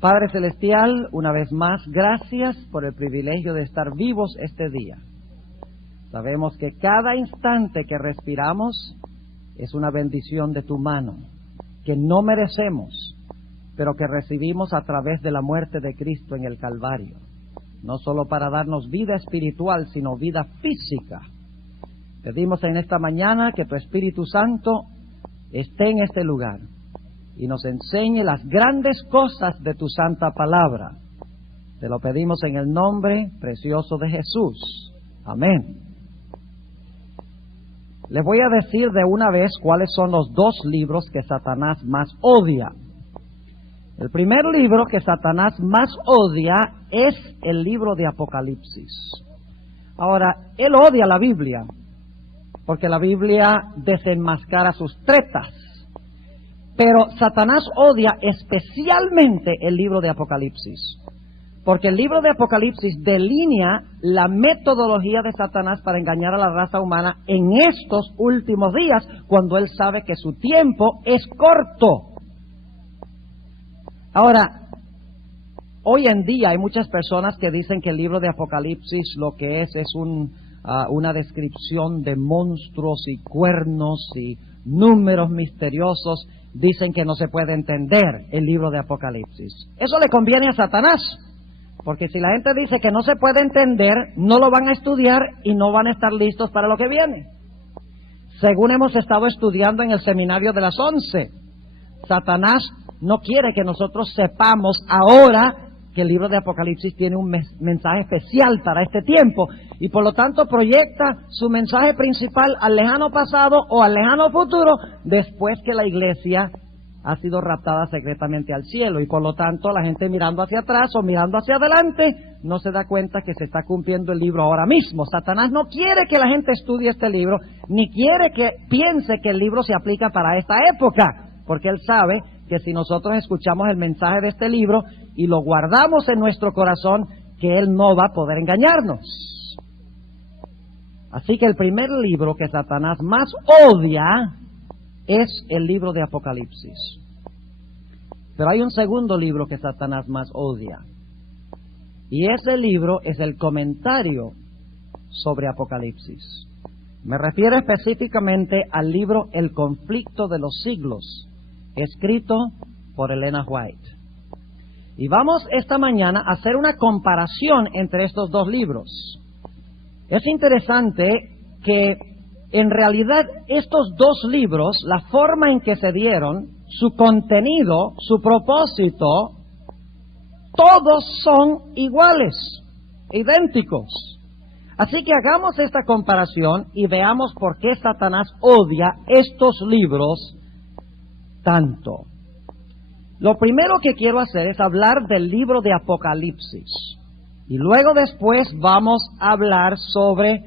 Padre Celestial, una vez más, gracias por el privilegio de estar vivos este día. Sabemos que cada instante que respiramos es una bendición de tu mano, que no merecemos, pero que recibimos a través de la muerte de Cristo en el Calvario. No solo para darnos vida espiritual, sino vida física. Pedimos en esta mañana que tu Espíritu Santo esté en este lugar y nos enseñe las grandes cosas de tu santa palabra. Te lo pedimos en el nombre precioso de Jesús. Amén. Les voy a decir de una vez cuáles son los dos libros que Satanás más odia. El primer libro que Satanás más odia es el libro de Apocalipsis. Ahora, él odia la Biblia, porque la Biblia desenmascara sus tretas. Pero Satanás odia especialmente el libro de Apocalipsis, porque el libro de Apocalipsis delinea la metodología de Satanás para engañar a la raza humana en estos últimos días, cuando él sabe que su tiempo es corto. Ahora, hoy en día hay muchas personas que dicen que el libro de Apocalipsis lo que es una descripción de monstruos y cuernos y números misteriosos. Dicen que no se puede entender el libro de Apocalipsis. Eso le conviene a Satanás, porque si la gente dice que no se puede entender, no lo van a estudiar y no van a estar listos para lo que viene. Según hemos estado estudiando en el seminario de las 11, Satanás no quiere que nosotros sepamos ahora que el libro de Apocalipsis tiene un mensaje especial para este tiempo, y por lo tanto proyecta su mensaje principal al lejano pasado o al lejano futuro, después que la iglesia ha sido raptada secretamente al cielo, y por lo tanto la gente mirando hacia atrás o mirando hacia adelante no se da cuenta que se está cumpliendo el libro ahora mismo. Satanás no quiere que la gente estudie este libro, ni quiere que piense que el libro se aplica para esta época, porque él sabe que si nosotros escuchamos el mensaje de este libro y lo guardamos en nuestro corazón, que él no va a poder engañarnos. Así que el primer libro que Satanás más odia es el libro de Apocalipsis. Pero hay un segundo libro que Satanás más odia, y ese libro es el comentario sobre Apocalipsis. Me refiero específicamente al libro El conflicto de los siglos, escrito por Elena White. Y vamos esta mañana a hacer una comparación entre estos dos libros. Es interesante que en realidad estos dos libros, la forma en que se dieron, su contenido, su propósito, todos son iguales, idénticos. Así que hagamos esta comparación y veamos por qué Satanás odia estos libros tanto. Lo primero que quiero hacer es hablar del libro de Apocalipsis, y luego después vamos a hablar sobre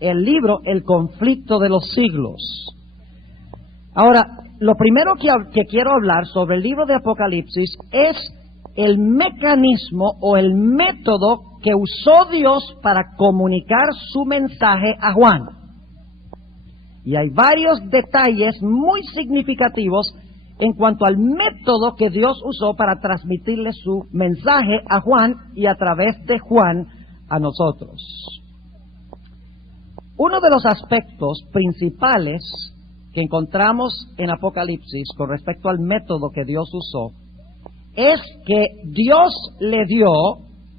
el libro El conflicto de los siglos. Ahora, lo primero que quiero hablar sobre el libro de Apocalipsis es el mecanismo o el método que usó Dios para comunicar su mensaje a Juan. Y hay varios detalles muy significativos en cuanto al método que Dios usó para transmitirle su mensaje a Juan y a través de Juan a nosotros. Uno de los aspectos principales que encontramos en Apocalipsis con respecto al método que Dios usó es que Dios le dio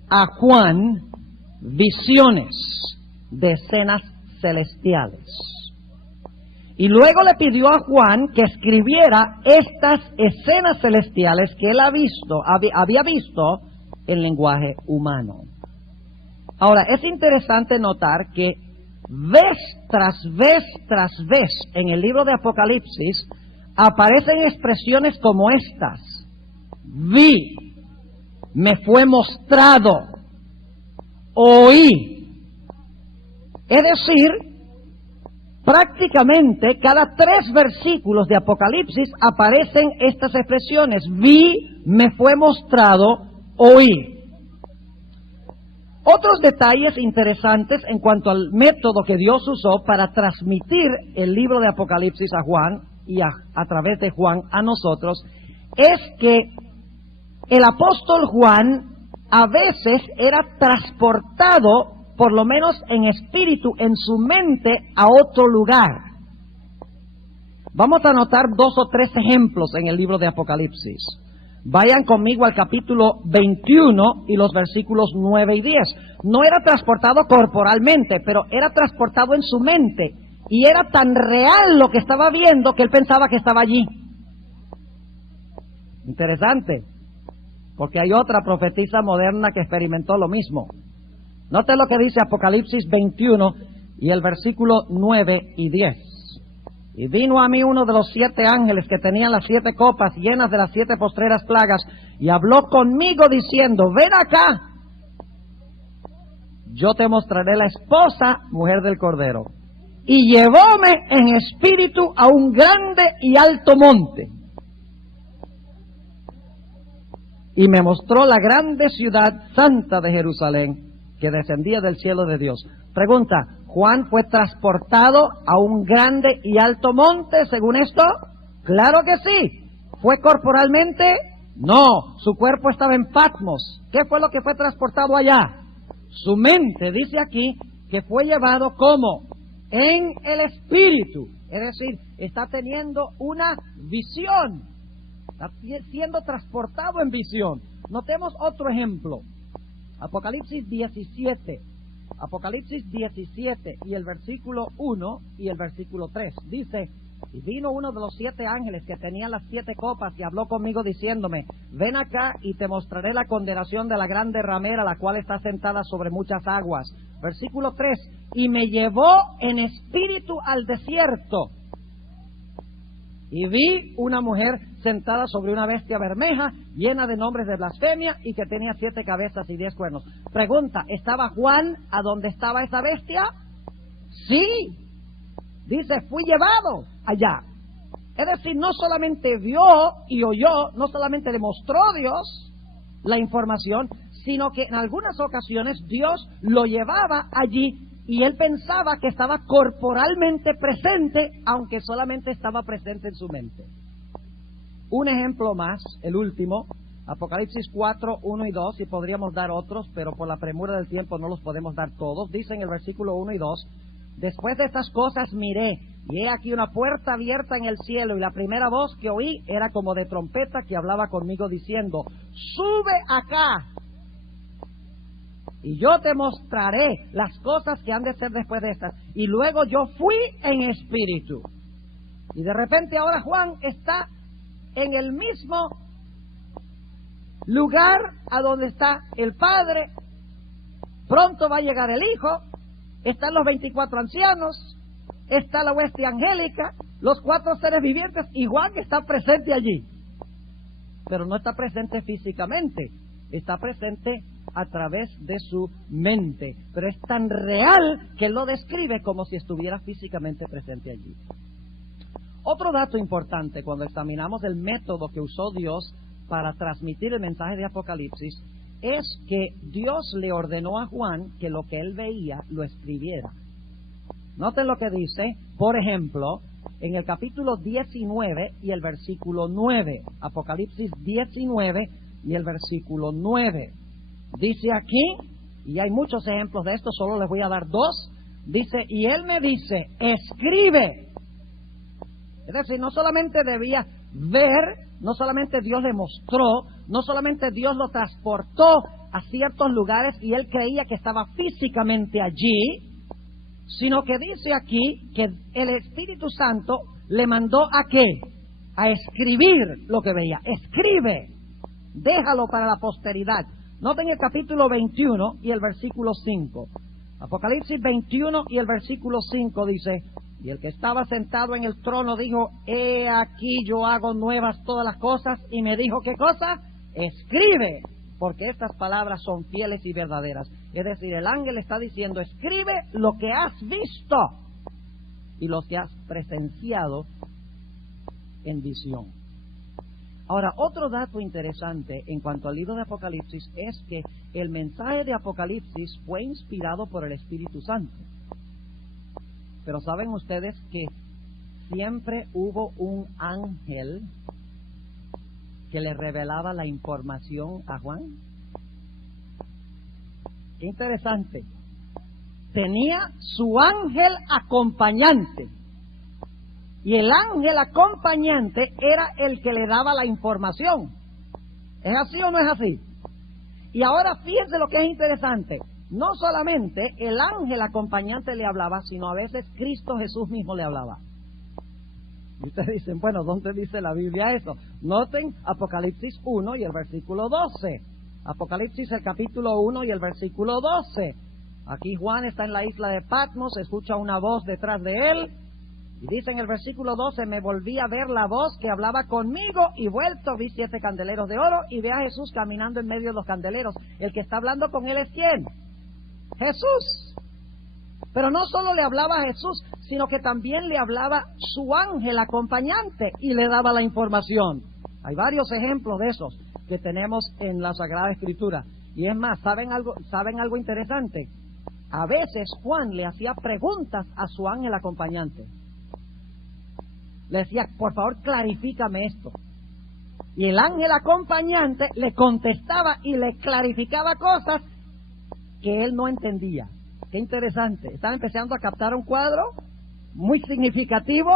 a Juan visiones de escenas celestiales. Y luego le pidió a Juan que escribiera estas escenas celestiales que él había visto en lenguaje humano. Ahora, es interesante notar que vez tras vez tras vez en el libro de Apocalipsis aparecen expresiones como estas: vi, me fue mostrado, oí. Es decir, prácticamente cada 3 versículos de Apocalipsis aparecen estas expresiones: vi, me fue mostrado, oí. Otros detalles interesantes en cuanto al método que Dios usó para transmitir el libro de Apocalipsis a Juan y a través de Juan a nosotros es que el apóstol Juan a veces era transportado, por lo menos en espíritu, en su mente, a otro lugar. Vamos a anotar 2 o 3 ejemplos en el libro de Apocalipsis. Vayan conmigo al capítulo 21 y los versículos 9 y 10. No era transportado corporalmente, pero era transportado en su mente. Y era tan real lo que estaba viendo que él pensaba que estaba allí. Interesante, porque hay otra profetisa moderna que experimentó lo mismo. Note lo que dice Apocalipsis 21 y el versículo 9 y 10. Y vino a mí uno de los 7 ángeles que tenían las 7 copas llenas de las 7 postreras plagas, y habló conmigo diciendo: ven acá, yo te mostraré la esposa, mujer del Cordero. Y llevóme en espíritu a un grande y alto monte, y me mostró la grande ciudad santa de Jerusalén, que descendía del cielo de Dios. Pregunta: ¿Juan fue transportado a un grande y alto monte según esto? Claro que sí. ¿Fue corporalmente? No, su cuerpo estaba en Patmos. ¿Qué fue lo que fue transportado allá? Su mente. Dice aquí que fue llevado ¿cómo? En el espíritu. Es decir, está teniendo una visión. Está siendo transportado en visión. Notemos otro ejemplo. Apocalipsis 17. Apocalipsis 17 y el versículo 1 y el versículo 3. Dice: y vino uno de los 7 ángeles que tenía las 7 copas y habló conmigo diciéndome: ven acá y te mostraré la condenación de la grande ramera, la cual está sentada sobre muchas aguas. Versículo 3. Y me llevó en espíritu al desierto, y vi una mujer sentada sobre una bestia bermeja, llena de nombres de blasfemia, y que tenía 7 cabezas y 10 cuernos. Pregunta: ¿estaba Juan a donde estaba esa bestia? Sí. Dice: fui llevado allá. Es decir, no solamente vio y oyó, no solamente le mostró Dios la información, sino que en algunas ocasiones Dios lo llevaba allí, y él pensaba que estaba corporalmente presente, aunque solamente estaba presente en su mente. Un ejemplo más, el último, Apocalipsis 4, 1 y 2, y podríamos dar otros, pero por la premura del tiempo no los podemos dar todos. Dice en el versículo 1 y 2: después de estas cosas miré, y he aquí una puerta abierta en el cielo, y la primera voz que oí era como de trompeta que hablaba conmigo diciendo: sube acá, y yo te mostraré las cosas que han de ser después de estas. Y luego yo fui en espíritu. Y de repente ahora Juan está en el mismo lugar a donde está el Padre. Pronto va a llegar el Hijo. Están los 24 ancianos. Está la hueste angélica, los 4 seres vivientes, y Juan está presente allí. Pero no está presente físicamente. Está presente a través de su mente, pero es tan real que lo describe como si estuviera físicamente presente allí. Otro dato importante cuando examinamos el método que usó Dios para transmitir el mensaje de Apocalipsis es que Dios le ordenó a Juan que lo que él veía lo escribiera. Noten lo que dice, por ejemplo, en el capítulo 19 y el versículo 9, Apocalipsis 19 y el versículo 9. Dice aquí, y hay muchos ejemplos de esto, solo les voy a dar 2. Dice: y él me dice, escribe. Es decir, no solamente debía ver, no solamente Dios le mostró, no solamente Dios lo transportó a ciertos lugares y él creía que estaba físicamente allí, sino que dice aquí que el Espíritu Santo le mandó ¿a qué? A escribir lo que veía. Escribe, déjalo para la posteridad. Noten el capítulo 21 y el versículo 5. Apocalipsis 21 y el versículo 5 dice: y el que estaba sentado en el trono dijo: he aquí yo hago nuevas todas las cosas. Y me dijo: ¿qué cosa? Escribe, porque estas palabras son fieles y verdaderas. Es decir, el ángel está diciendo: escribe lo que has visto y lo que has presenciado en visión. Ahora, otro dato interesante en cuanto al libro de Apocalipsis es que el mensaje de Apocalipsis fue inspirado por el Espíritu Santo. Pero ¿saben ustedes que siempre hubo un ángel que le revelaba la información a Juan? Qué interesante. Tenía su ángel acompañante. Y el ángel acompañante era el que le daba la información. ¿Es así o no es así? Y ahora fíjense lo que es interesante. No solamente el ángel acompañante le hablaba, sino a veces Cristo Jesús mismo le hablaba. Y ustedes dicen, bueno, ¿dónde dice la Biblia eso? Noten Apocalipsis 1 y el versículo 12. Apocalipsis el capítulo 1 y el versículo 12. Aquí Juan está en la isla de Patmos, escucha una voz detrás de él. Y dice en el versículo 12, me volví a ver la voz que hablaba conmigo y vuelto vi 7 candeleros de oro y ve a Jesús caminando en medio de los candeleros. El que está hablando con él es ¿quién? Jesús. Pero no solo le hablaba a Jesús, sino que también le hablaba su ángel acompañante y le daba la información. Hay varios ejemplos de esos que tenemos en la Sagrada Escritura. Y es más, ¿saben algo interesante? A veces Juan le hacía preguntas a su ángel acompañante. Le decía, por favor, clarifícame esto. Y el ángel acompañante le contestaba y le clarificaba cosas que él no entendía. Qué interesante. Están empezando a captar un cuadro muy significativo,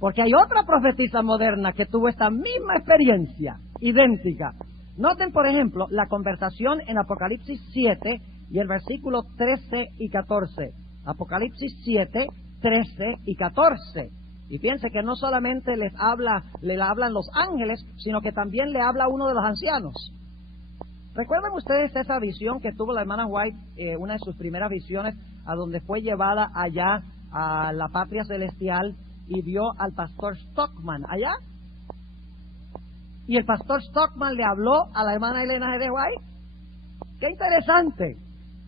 porque hay otra profetisa moderna que tuvo esta misma experiencia, idéntica. Noten, por ejemplo, la conversación en Apocalipsis 7 y el versículo 13 y 14. Apocalipsis 7, 13 y 14. Y fíjense que no solamente le hablan los ángeles, sino que también le habla uno de los ancianos. ¿Recuerdan ustedes esa visión que tuvo la hermana White, una de sus primeras visiones, a donde fue llevada allá a la patria celestial y vio al pastor Stockman allá? Y el pastor Stockman le habló a la hermana Elena G. de White. ¡Qué interesante!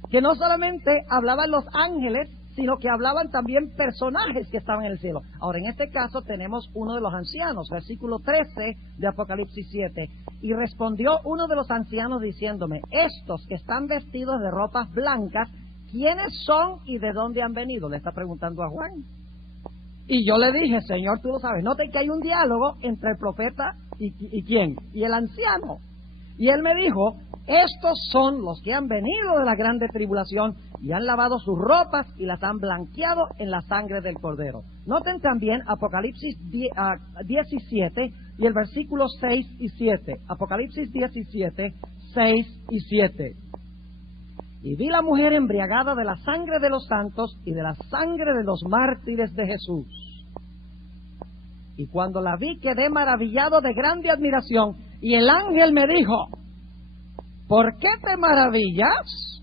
Que no solamente hablaban los ángeles, sino que hablaban también personajes que estaban en el cielo. Ahora, en este caso tenemos uno de los ancianos, versículo 13 de Apocalipsis 7. Y respondió uno de los ancianos diciéndome, estos que están vestidos de ropas blancas, ¿quiénes son y de dónde han venido? Le está preguntando a Juan. Y yo le dije, Señor, tú lo sabes. Noten que hay un diálogo entre el profeta y ¿quién? Y el anciano. Y él me dijo, estos son los que han venido de la grande tribulación y han lavado sus ropas y las han blanqueado en la sangre del Cordero. Noten también Apocalipsis 17 y el versículo 6 y 7. Apocalipsis 17, 6 y 7. Y vi la mujer embriagada de la sangre de los santos y de la sangre de los mártires de Jesús. Y cuando la vi quedé maravillado de grande admiración. Y el ángel me dijo, ¿por qué te maravillas?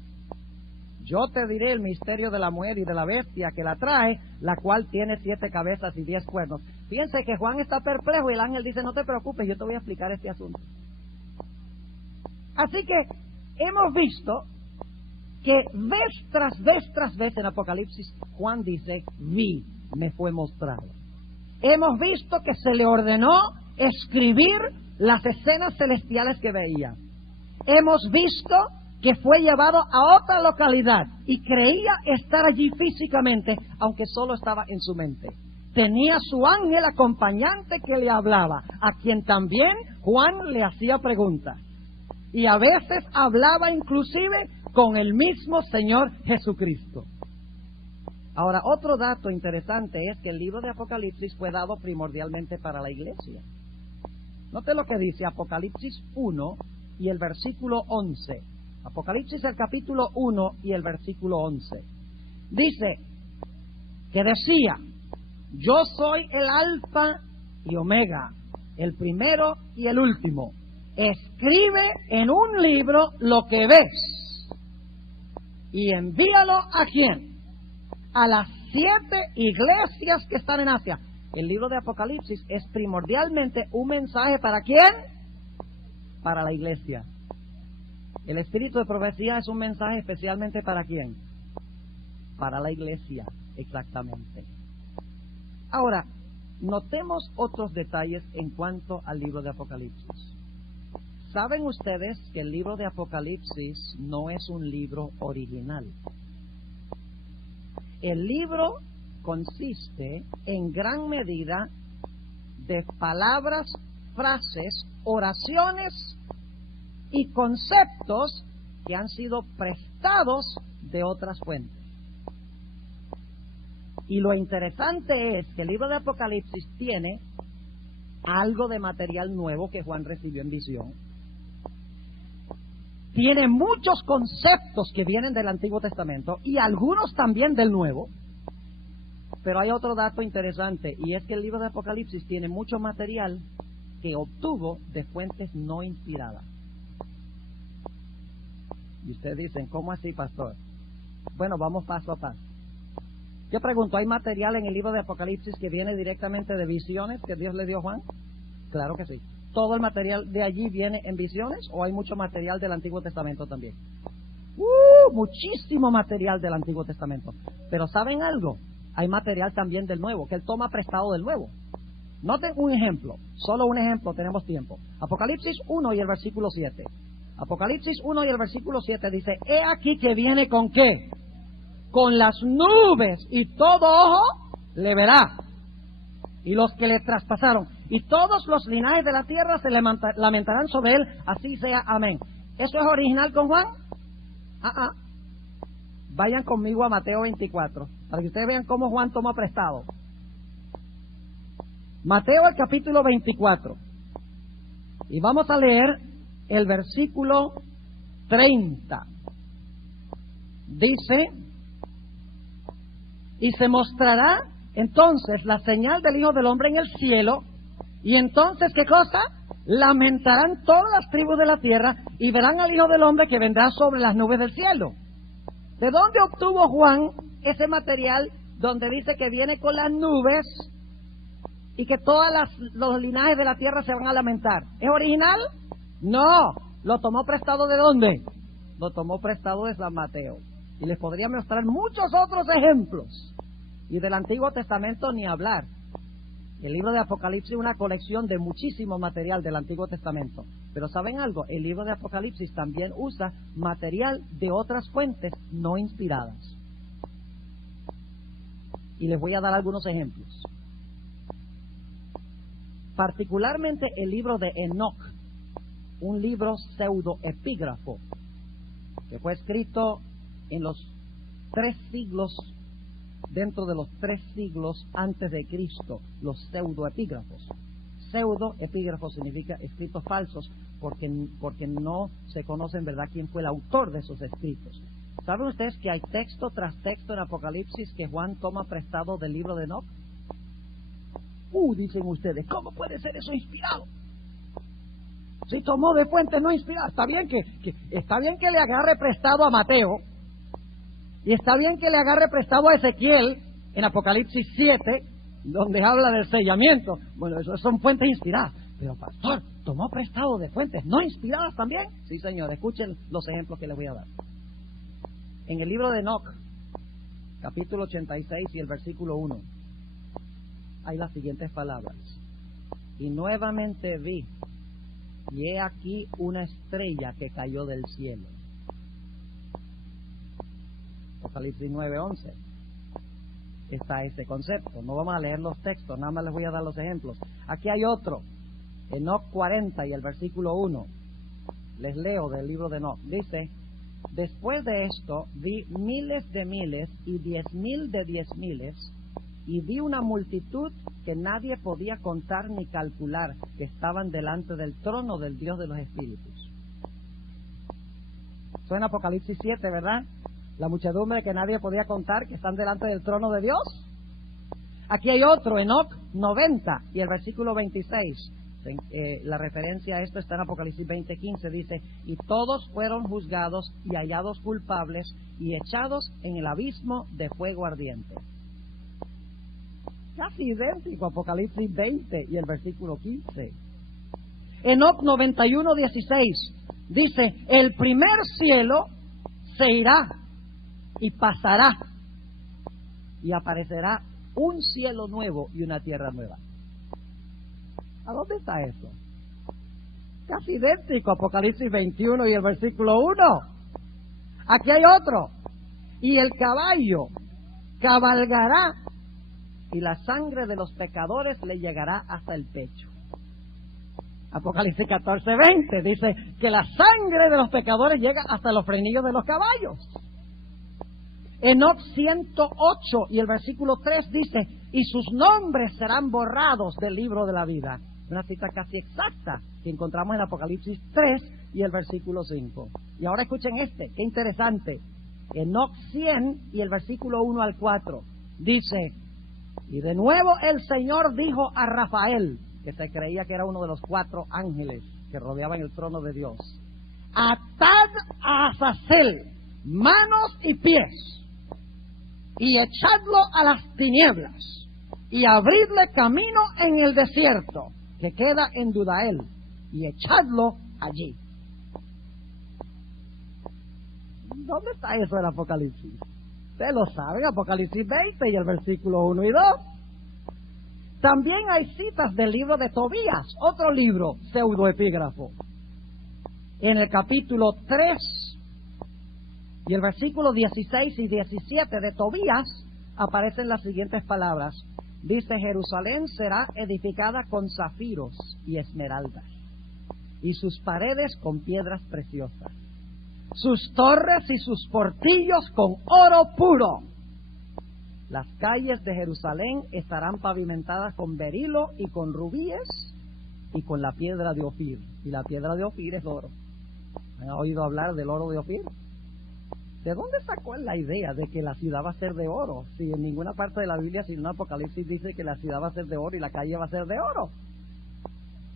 Yo te diré el misterio de la mujer y de la bestia que la trae, la cual tiene 7 cabezas y 10 cuernos. Fíjense que Juan está perplejo y el ángel dice, no te preocupes, yo te voy a explicar este asunto. Así que hemos visto que vez tras vez en Apocalipsis, Juan dice, vi, me fue mostrado. Hemos visto que se le ordenó escribir las escenas celestiales que veía. Hemos visto que fue llevado a otra localidad y creía estar allí físicamente, aunque solo estaba en su mente. Tenía su ángel acompañante que le hablaba, a quien también Juan le hacía preguntas. Y a veces hablaba inclusive con el mismo Señor Jesucristo. Ahora, otro dato interesante es que el libro de Apocalipsis fue dado primordialmente para la iglesia. Note lo que dice Apocalipsis 1 y el versículo 11. Apocalipsis el capítulo 1 y el versículo 11. Dice que decía, yo soy el alfa y omega, el primero y el último. Escribe en un libro lo que ves y envíalo ¿a quién? A las 7 iglesias que están en Asia. El libro de Apocalipsis es primordialmente un mensaje ¿para quién? Para la iglesia. El espíritu de profecía es un mensaje especialmente ¿para quién? Para la iglesia, exactamente. Ahora, notemos otros detalles en cuanto al libro de Apocalipsis. ¿Saben ustedes que el libro de Apocalipsis no es un libro original? El libro consiste en gran medida de palabras frases, oraciones y conceptos que han sido prestados de otras fuentes. Y lo interesante es que el libro de Apocalipsis tiene algo de material nuevo que Juan recibió en visión. Tiene muchos conceptos que vienen del Antiguo Testamento y algunos también del Nuevo. Pero hay otro dato interesante, y es que el libro de Apocalipsis tiene mucho material que obtuvo de fuentes no inspiradas. Y ustedes dicen, ¿cómo así, pastor? Bueno, vamos paso a paso. Yo pregunto, ¿hay material en el libro de Apocalipsis que viene directamente de visiones que Dios le dio a Juan? Claro que sí. ¿Todo el material de allí viene en visiones o hay mucho material del Antiguo Testamento también? Muchísimo material del Antiguo Testamento. Pero ¿saben algo? Hay material también del Nuevo, que él toma prestado del Nuevo. Noten un ejemplo, solo un ejemplo, tenemos tiempo. Apocalipsis 1 y el versículo 7. Apocalipsis 1 y el versículo 7 dice, he aquí que viene ¿con qué? Con las nubes, y todo ojo le verá, y los que le traspasaron, y todos los linajes de la tierra se lamentarán sobre él, así sea, amén. ¿Eso es original con Juan? Vayan conmigo a Mateo 24, para que ustedes vean cómo Juan toma prestado. Mateo el capítulo 24, y vamos a leer el versículo 30. Dice, y se mostrará entonces la señal del Hijo del Hombre en el cielo, y entonces, ¿qué cosa? Lamentarán todas las tribus de la tierra, y verán al Hijo del Hombre que vendrá sobre las nubes del cielo. ¿De dónde obtuvo Juan ese material donde dice que viene con las nubes y que todos los linajes de la tierra se van a lamentar? ¿Es original? No. ¿Lo tomó prestado de dónde? Lo tomó prestado de San Mateo. Y les podría mostrar muchos otros ejemplos. Y del Antiguo Testamento ni hablar. El libro de Apocalipsis es una colección de muchísimo material del Antiguo Testamento. Pero ¿saben algo? El libro de Apocalipsis también usa material de otras fuentes no inspiradas. Y les voy a dar algunos ejemplos. Particularmente el libro de Enoc, un libro pseudoepígrafo, que fue escrito en los 3 siglos, dentro de los 3 siglos antes de Cristo, los pseudoepígrafos. Pseudoepígrafos significa escritos falsos, porque no se conoce en verdad quién fue el autor de esos escritos. ¿Saben ustedes que hay texto tras texto en Apocalipsis que Juan toma prestado del libro de Enoc? Dicen ustedes, ¿cómo puede ser eso inspirado? Si tomó de fuentes no inspiradas. Está bien que le agarre prestado a Mateo, y está bien que le agarre prestado a Ezequiel en Apocalipsis 7, donde habla del sellamiento. Bueno, eso son fuentes inspiradas. Pero pastor, ¿tomó prestado de fuentes no inspiradas también? Sí, señor, escuchen los ejemplos que les voy a dar. En el libro de Enoc, capítulo 86 y el versículo 1, hay las siguientes palabras. Y nuevamente vi, y he aquí una estrella que cayó del cielo. Apocalipsis 9:11 está ese concepto. No vamos a leer los textos, nada más les voy a dar los ejemplos. Aquí hay otro, Enoc 40 y el versículo 1. Les leo del libro de Enoc. Dice, después de esto vi miles de miles y 10,000 de 10,000, y vi una multitud que nadie podía contar ni calcular, que estaban delante del trono del Dios de los espíritus. Suena Apocalipsis 7, ¿verdad? La muchedumbre que nadie podía contar, que están delante del trono de Dios. Aquí hay otro, Enoc 90 y el versículo 26. La referencia a esto está en Apocalipsis 20:15. Dice, y todos fueron juzgados y hallados culpables y echados en el abismo de fuego ardiente. Casi idéntico a Apocalipsis 20 y el versículo 15. Enoc 91:16 dice, el primer cielo se irá y pasará, y aparecerá un cielo nuevo y una tierra nueva. ¿A dónde está eso? Casi idéntico a Apocalipsis 21 y el versículo 1. Aquí hay otro. Y el caballo cabalgará, y la sangre de los pecadores le llegará hasta el pecho. Apocalipsis 14:20 dice que la sangre de los pecadores llega hasta los frenillos de los caballos. Enoc 108 y el versículo 3 dice, y sus nombres serán borrados del libro de la vida. Una cita casi exacta que encontramos en Apocalipsis 3 y el versículo 5. Y ahora escuchen qué interesante. Enoc 100 y el versículo 1 al 4 dice, y de nuevo el Señor dijo a Rafael, que se creía que era uno de los 4 ángeles que rodeaban el trono de Dios, atad a Azazel manos y pies y echadlo a las tinieblas y abridle camino en el desierto que queda en Dudael y echadlo allí. ¿Dónde está eso en Apocalipsis? Ustedes lo saben, Apocalipsis 20 y el versículo 1 y 2. También hay citas del libro de Tobías, otro libro pseudoepígrafo. En el capítulo 3 y el versículo 16 y 17 de Tobías aparecen las siguientes palabras. Dice, Jerusalén será edificada con zafiros y esmeraldas, y sus paredes con piedras preciosas, sus torres y sus portillos con oro puro. Las calles de Jerusalén estarán pavimentadas con berilo y con rubíes y con la piedra de Ofir. Y la piedra de Ofir es oro. ¿Han oído hablar del oro de Ofir? ¿De dónde sacó la idea de que la ciudad va a ser de oro? Si en ninguna parte de la Biblia, sino en Apocalipsis, dice que la ciudad va a ser de oro y la calle va a ser de oro.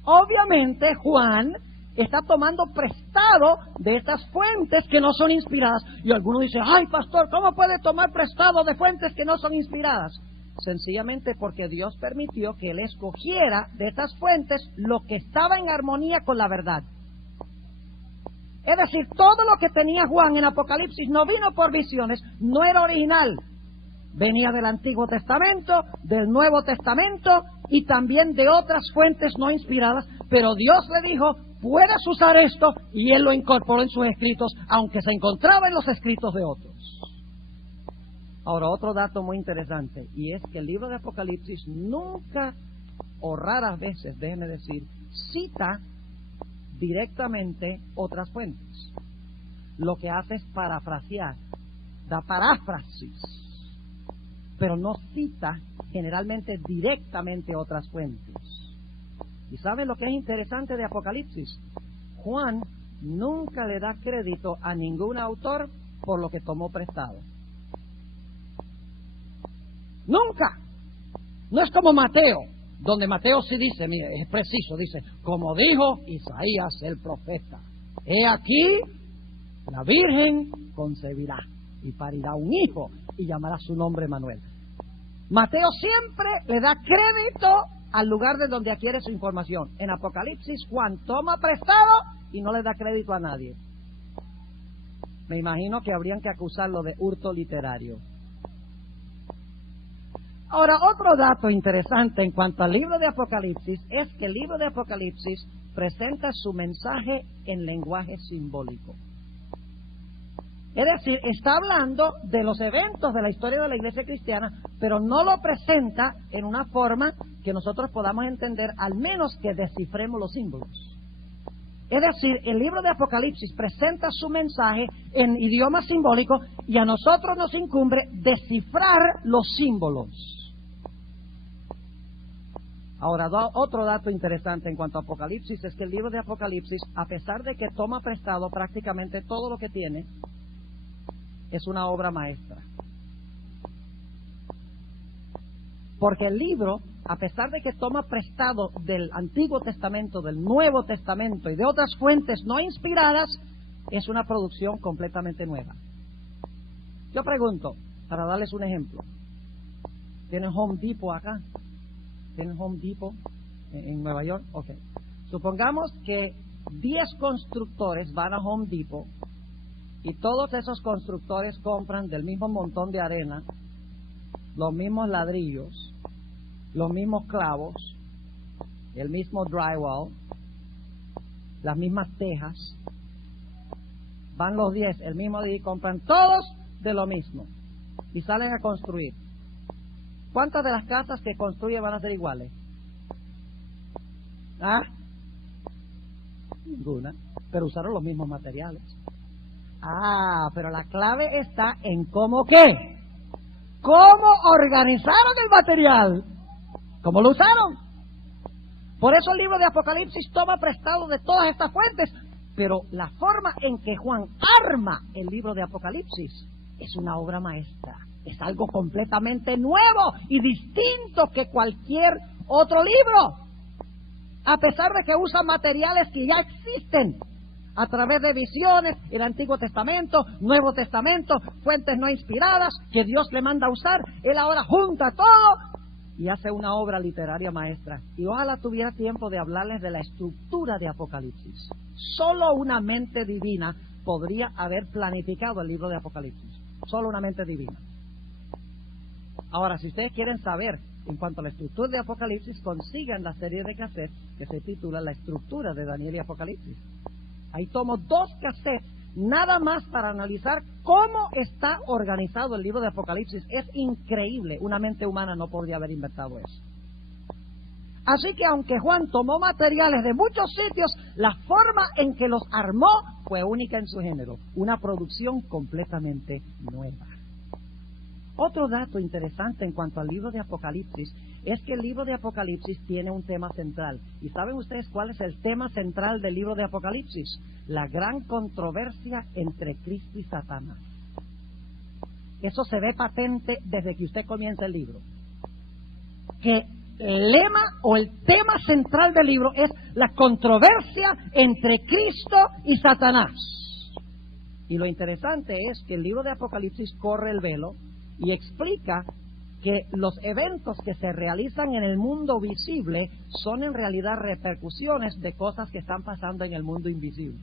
Obviamente Juan está tomando prestado de estas fuentes que no son inspiradas. Y algunos dicen, ay pastor, ¿cómo puede tomar prestado de fuentes que no son inspiradas? Sencillamente porque Dios permitió que él escogiera de estas fuentes lo que estaba en armonía con la verdad. Es decir, todo lo que tenía Juan en Apocalipsis no vino por visiones, no era original. Venía del Antiguo Testamento, del Nuevo Testamento y también de otras fuentes no inspiradas, pero Dios le dijo, puedes usar esto, y él lo incorporó en sus escritos, aunque se encontraba en los escritos de otros. Ahora, otro dato muy interesante, y es que el libro de Apocalipsis nunca, o raras veces, déjeme decir, cita directamente otras fuentes. Lo que hace es parafrasear, da paráfrasis, pero no cita generalmente directamente otras fuentes. ¿Y saben lo que es interesante de Apocalipsis? Juan nunca le da crédito a ningún autor por lo que tomó prestado. Nunca. No es como Mateo, donde Mateo sí dice, mire, es preciso, dice, como dijo Isaías el profeta, he aquí, la Virgen concebirá y parirá un hijo y llamará su nombre Manuel. Mateo siempre le da crédito al lugar de donde adquiere su información. En Apocalipsis, Juan toma prestado y no le da crédito a nadie. Me imagino que habrían que acusarlo de hurto literario. Ahora, otro dato interesante en cuanto al libro de Apocalipsis es que el libro de Apocalipsis presenta su mensaje en lenguaje simbólico. Es decir, está hablando de los eventos de la historia de la iglesia cristiana, pero no lo presenta en una forma que nosotros podamos entender, al menos que descifremos los símbolos. Es decir, el libro de Apocalipsis presenta su mensaje en idioma simbólico y a nosotros nos incumbe descifrar los símbolos. Ahora, otro dato interesante en cuanto a Apocalipsis es que el libro de Apocalipsis, a pesar de que toma prestado prácticamente todo lo que tiene, es una obra maestra. Porque el libro, a pesar de que toma prestado del Antiguo Testamento, del Nuevo Testamento y de otras fuentes no inspiradas, es una producción completamente nueva. Yo pregunto, para darles un ejemplo, ¿tienen Home Depot acá? ¿Tienen Home Depot en Nueva York? Ok. Supongamos que 10 constructores van a Home Depot y todos esos constructores compran del mismo montón de arena, los mismos ladrillos, los mismos clavos, el mismo drywall, las mismas tejas. Van los 10 el mismo día y compran todos de lo mismo y salen a construir. ¿Cuántas de las casas que construyen van a ser iguales? ¿Ah? Ninguna, pero usaron los mismos materiales. Ah, pero la clave está en cómo qué. ¿Cómo organizaron el material? ¿Cómo lo usaron? Por eso el libro de Apocalipsis toma prestado de todas estas fuentes, pero la forma en que Juan arma el libro de Apocalipsis es una obra maestra. Es algo completamente nuevo y distinto que cualquier otro libro. A pesar de que usa materiales que ya existen a través de visiones, el Antiguo Testamento, Nuevo Testamento, fuentes no inspiradas que Dios le manda a usar, él ahora junta todo y hace una obra literaria maestra. Y ojalá tuviera tiempo de hablarles de la estructura de Apocalipsis. Solo una mente divina podría haber planificado el libro de Apocalipsis. Solo una mente divina. Ahora, si ustedes quieren saber en cuanto a la estructura de Apocalipsis, consigan la serie de cassettes que se titula La estructura de Daniel y Apocalipsis. Ahí tomo 2 cassettes nada más para analizar cómo está organizado el libro de Apocalipsis. Es increíble, una mente humana no podría haber inventado eso. Así que aunque Juan tomó materiales de muchos sitios, la forma en que los armó fue única en su género, una producción completamente nueva. Otro dato interesante en cuanto al libro de Apocalipsis es que el libro de Apocalipsis tiene un tema central. ¿Y saben ustedes cuál es el tema central del libro de Apocalipsis? La gran controversia entre Cristo y Satanás. Eso se ve patente desde que usted comienza el libro. Que el lema o el tema central del libro es la controversia entre Cristo y Satanás. Y lo interesante es que el libro de Apocalipsis corre el velo y explica que los eventos que se realizan en el mundo visible son en realidad repercusiones de cosas que están pasando en el mundo invisible.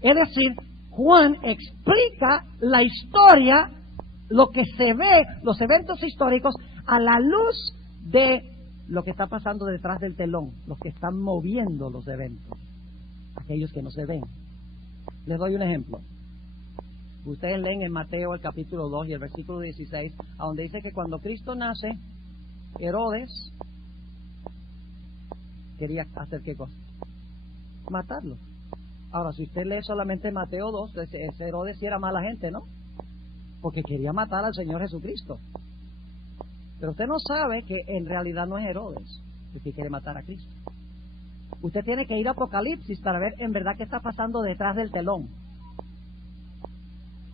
Es decir, Juan explica la historia, lo que se ve, los eventos históricos, a la luz de lo que está pasando detrás del telón, los que están moviendo los eventos, aquellos que no se ven. Les doy un ejemplo. Ustedes leen en Mateo el capítulo 2 y el versículo 16, a donde dice que cuando Cristo nace, Herodes quería hacer ¿qué cosa? Matarlo. Ahora, si usted lee solamente Mateo 2, ese Herodes sí era mala gente, ¿no? Porque quería matar al Señor Jesucristo. Pero usted no sabe que en realidad no es Herodes el que quiere matar a Cristo. Usted tiene que ir a Apocalipsis para ver en verdad qué está pasando detrás del telón.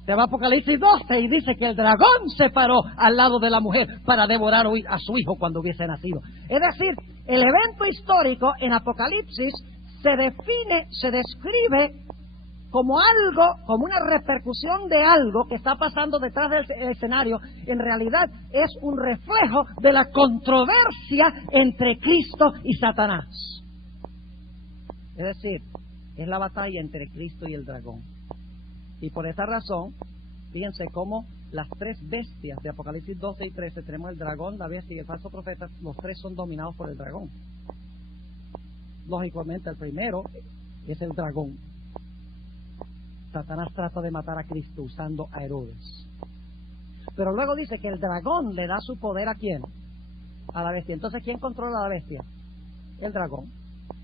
Se va a Apocalipsis 12 y dice que el dragón se paró al lado de la mujer para devorar a su hijo cuando hubiese nacido. Es decir, el evento histórico en Apocalipsis se define, se describe como algo, como una repercusión de algo que está pasando detrás del escenario. En realidad es un reflejo de la controversia entre Cristo y Satanás. Es decir, es la batalla entre Cristo y el dragón. Y por esa razón, fíjense cómo las 3 bestias de Apocalipsis 12 y 13, tenemos el dragón, la bestia y el falso profeta, los 3 son dominados por el dragón. Lógicamente el primero es el dragón. Satanás trata de matar a Cristo usando a Herodes. Pero luego dice que el dragón le da su poder ¿a quién? A la bestia. Entonces, ¿quién controla a la bestia? El dragón.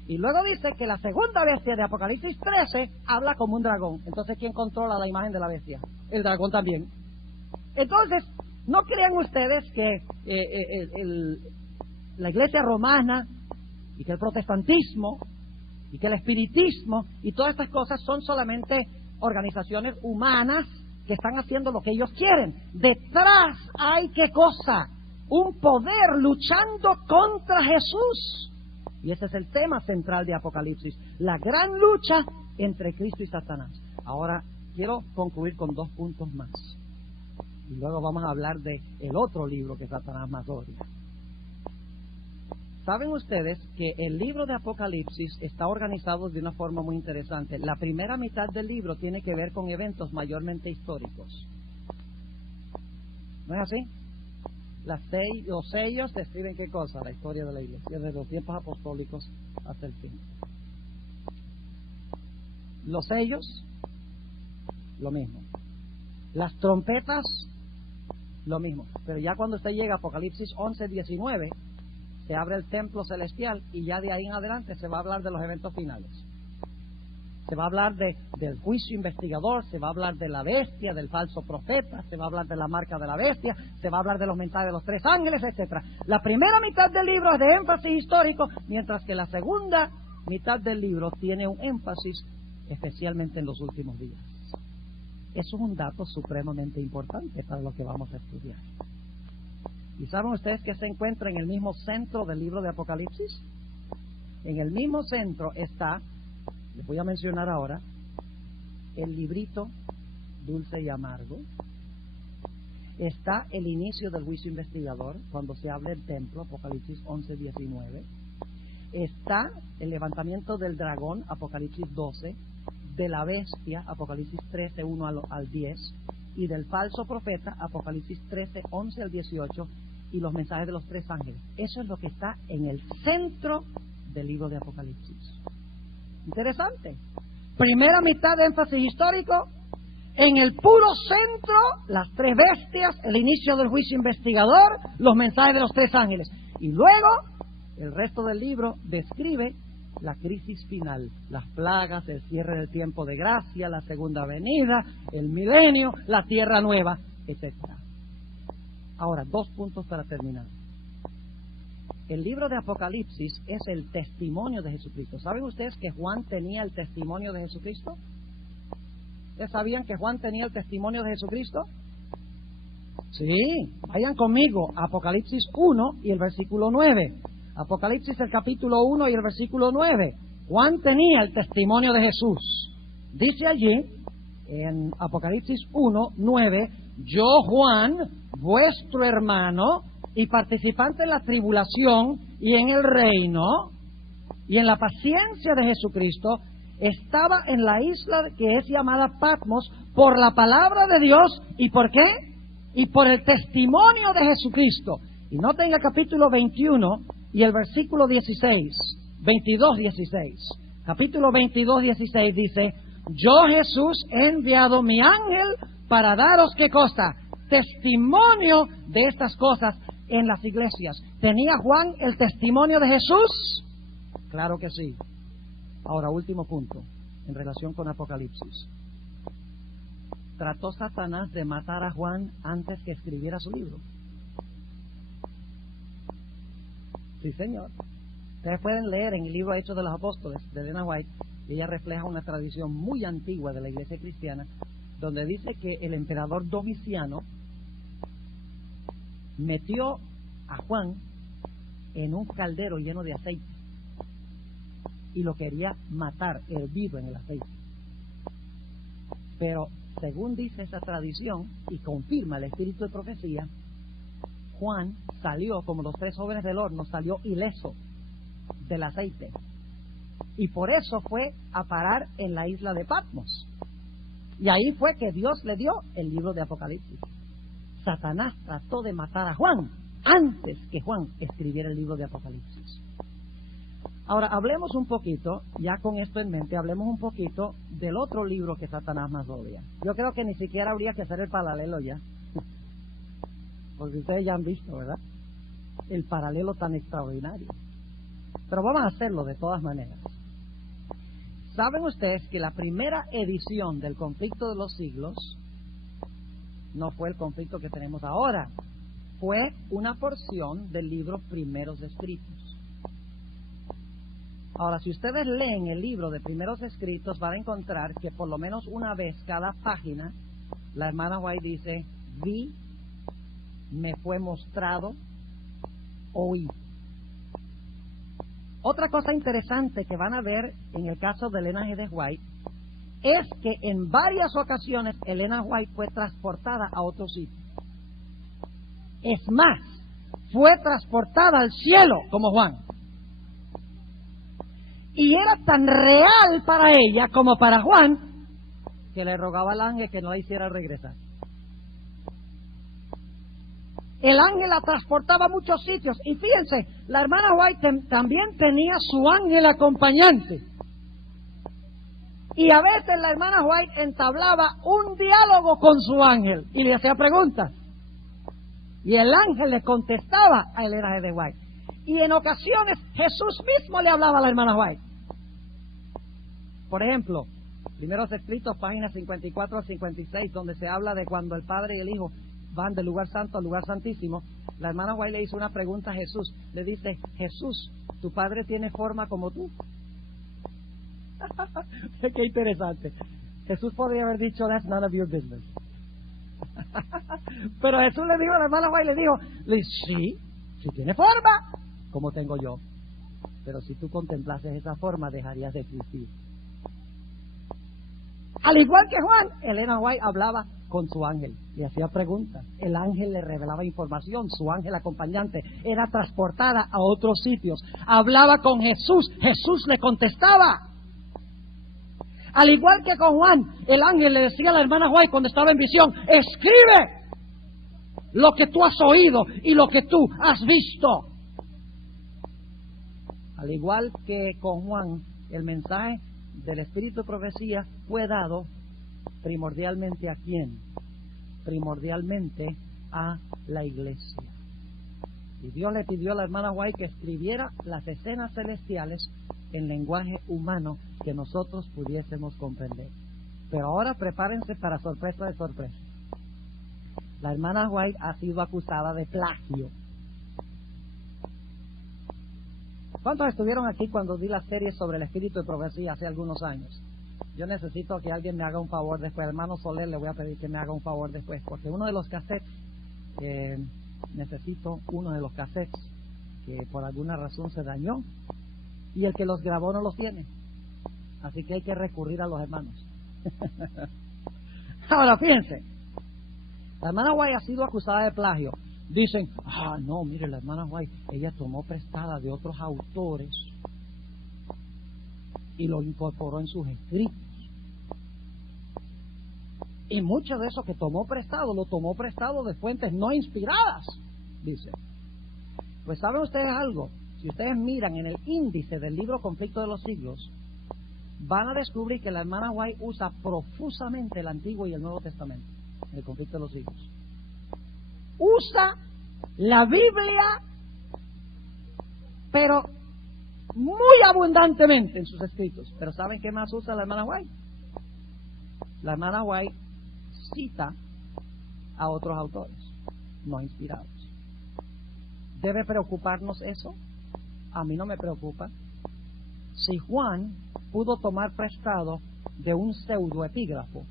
Y luego dice que la segunda bestia de Apocalipsis 13 habla como un dragón. Entonces, ¿quién controla la imagen de la bestia? El dragón también. Entonces, no crean ustedes que la iglesia romana y que el protestantismo y que el espiritismo y todas estas cosas son solamente organizaciones humanas que están haciendo lo que ellos quieren. Detrás hay ¿qué cosa? Un poder luchando contra Jesús. Y ese es el tema central de Apocalipsis, la gran lucha entre Cristo y Satanás. Ahora, quiero concluir con 2 puntos más. Y luego vamos a hablar de el otro libro que Satanás más odia. ¿Saben ustedes que el libro de Apocalipsis está organizado de una forma muy interesante? La primera mitad del libro tiene que ver con eventos mayormente históricos. ¿No es así? Los sellos describen ¿qué cosa? La historia de la iglesia, desde los tiempos apostólicos hasta el fin. Los sellos, lo mismo. Las trompetas, lo mismo. Pero ya cuando usted llega a Apocalipsis 11, 19, se abre el templo celestial y ya de ahí en adelante se va a hablar de los eventos finales. Se va a hablar del juicio investigador, se va a hablar de la bestia, del falso profeta, se va a hablar de la marca de la bestia, se va a hablar de los mensajes de los 3 ángeles, etcétera. La primera mitad del libro es de énfasis histórico, mientras que la segunda mitad del libro tiene un énfasis especialmente en los últimos días. Eso es un dato supremamente importante para lo que vamos a estudiar. ¿Y saben ustedes que se encuentra en el mismo centro del libro de Apocalipsis? En el mismo centro está, les voy a mencionar ahora, el librito dulce y amargo. Está el inicio del juicio investigador, cuando se habla del templo, Apocalipsis 11:19. Está el levantamiento del dragón, Apocalipsis 12, de la bestia, Apocalipsis 13, 1 al 10, y del falso profeta, Apocalipsis 13, 11 al 18, y los mensajes de los 3 ángeles. Eso es lo que está en el centro del libro de Apocalipsis. Interesante. Primera mitad de énfasis histórico. En el puro centro, las 3 bestias, el inicio del juicio investigador, los mensajes de los 3 ángeles. Y luego, el resto del libro describe la crisis final, las plagas, el cierre del tiempo de gracia, la segunda venida, el milenio, la tierra nueva, etc. Ahora, 2 puntos para terminar. El libro de Apocalipsis es el testimonio de Jesucristo. ¿Saben ustedes que Juan tenía el testimonio de Jesucristo? ¿Ustedes sabían que Juan tenía el testimonio de Jesucristo? Sí, vayan conmigo a Apocalipsis 1 y el versículo 9. Apocalipsis el capítulo 1 y el versículo 9. Juan tenía el testimonio de Jesús. Dice allí, en Apocalipsis 1, 9, yo Juan, vuestro hermano y participante en la tribulación y en el reino y en la paciencia de Jesucristo, estaba en la isla que es llamada Patmos por la palabra de Dios. ¿Y por qué? Y por el testimonio de Jesucristo. Y noten en el capítulo 21 y el versículo 16, 22, 16. Capítulo 22, 16 dice, yo Jesús he enviado mi ángel para daros, ¿qué cosa? Testimonio de estas cosas en las iglesias. ¿Tenía Juan el testimonio de Jesús? Claro que sí. Ahora, último punto, en relación con Apocalipsis. ¿Trató Satanás de matar a Juan antes que escribiera su libro? Sí, señor. Ustedes pueden leer en el libro Hechos de los Apóstoles, de Elena White, y ella refleja una tradición muy antigua de la iglesia cristiana, donde dice que el emperador Domiciano metió a Juan en un caldero lleno de aceite y lo quería matar, hervido en el aceite. Pero, según dice esa tradición, y confirma el espíritu de profecía, Juan salió, como los 3 jóvenes del horno, salió ileso del aceite. Y por eso fue a parar en la isla de Patmos. Y ahí fue que Dios le dio el libro de Apocalipsis. Satanás trató de matar a Juan antes que Juan escribiera el libro de Apocalipsis. Ahora, hablemos un poquito, ya con esto en mente, hablemos un poquito del otro libro que Satanás más odia. Yo creo que ni siquiera habría que hacer el paralelo ya, porque ustedes ya han visto, ¿verdad? El paralelo tan extraordinario. Pero vamos a hacerlo de todas maneras. ¿Saben ustedes que la primera edición del conflicto de los siglos no fue el conflicto que tenemos ahora? Fue una porción del libro Primeros Escritos. Ahora, si ustedes leen el libro de Primeros Escritos, van a encontrar que por lo menos una vez cada página, la hermana White dice, vi, me fue mostrado, oí. Otra cosa interesante que van a ver en el caso de Elena G. White es que en varias ocasiones Elena White fue transportada a otro sitio. Es más, fue transportada al cielo como Juan. Y era tan real para ella como para Juan que le rogaba al ángel que no la hiciera regresar. El ángel la transportaba a muchos sitios. Y fíjense, la hermana White también tenía su ángel acompañante. Y a veces la hermana White entablaba un diálogo con su ángel y le hacía preguntas. Y el ángel le contestaba a Elena G. White. Y en ocasiones Jesús mismo le hablaba a la hermana White. Por ejemplo, Primeros Escritos, páginas 54 a 56, donde se habla de cuando el Padre y el Hijo van del lugar santo al lugar santísimo. La hermana White le hizo una pregunta a Jesús. Le dice: Jesús, ¿tu Padre tiene forma como tú? Qué interesante. Jesús podría haber dicho: that's none of your business. Pero Jesús le dijo a la hermana White, le dijo, sí tiene forma como tengo yo, pero si tú contemplases esa forma dejarías de existir. Al igual que Juan, Elena White hablaba con su ángel, le hacía preguntas, el ángel le revelaba información, su ángel acompañante era transportada a otros sitios, hablaba con Jesús, Jesús le contestaba. Al igual que con Juan, el ángel le decía a la hermana White cuando estaba en visión: escribe lo que tú has oído y lo que tú has visto. Al igual que con Juan, el mensaje del Espíritu de Profecía fue dado primordialmente ¿a quién? Primordialmente a la iglesia. Y Dios le pidió a la hermana White que escribiera las escenas celestiales en lenguaje humano que nosotros pudiésemos comprender. Pero ahora prepárense para sorpresa de sorpresa. La hermana White ha sido acusada de plagio. ¿Cuántos estuvieron aquí cuando di la serie sobre el Espíritu de Profecía hace algunos años? Yo necesito que alguien me haga un favor después. Hermano Soler, le voy a pedir que me haga un favor después, porque uno de los cassettes, necesito uno de los cassettes que por alguna razón se dañó y el que los grabó no los tiene. Así que hay que recurrir a los hermanos. Ahora fíjense, la hermana White ha sido acusada de plagio. Dicen: no, mire, la hermana White, ella tomó prestada de otros autores y lo incorporó en sus escritos. Y mucho de eso que tomó prestado, lo tomó prestado de fuentes no inspiradas, dice. Pues ¿saben ustedes algo? Si ustedes miran en el índice del libro Conflicto de los Siglos, van a descubrir que la hermana White usa profusamente el Antiguo y el Nuevo Testamento en el Conflicto de los Siglos. Usa la Biblia, pero muy abundantemente en sus escritos. Pero ¿saben qué más usa la hermana White? La hermana White cita a otros autores no inspirados. ¿Debe preocuparnos eso? A mí no me preocupa. Si Juan pudo tomar prestado de un pseudoepígrafo,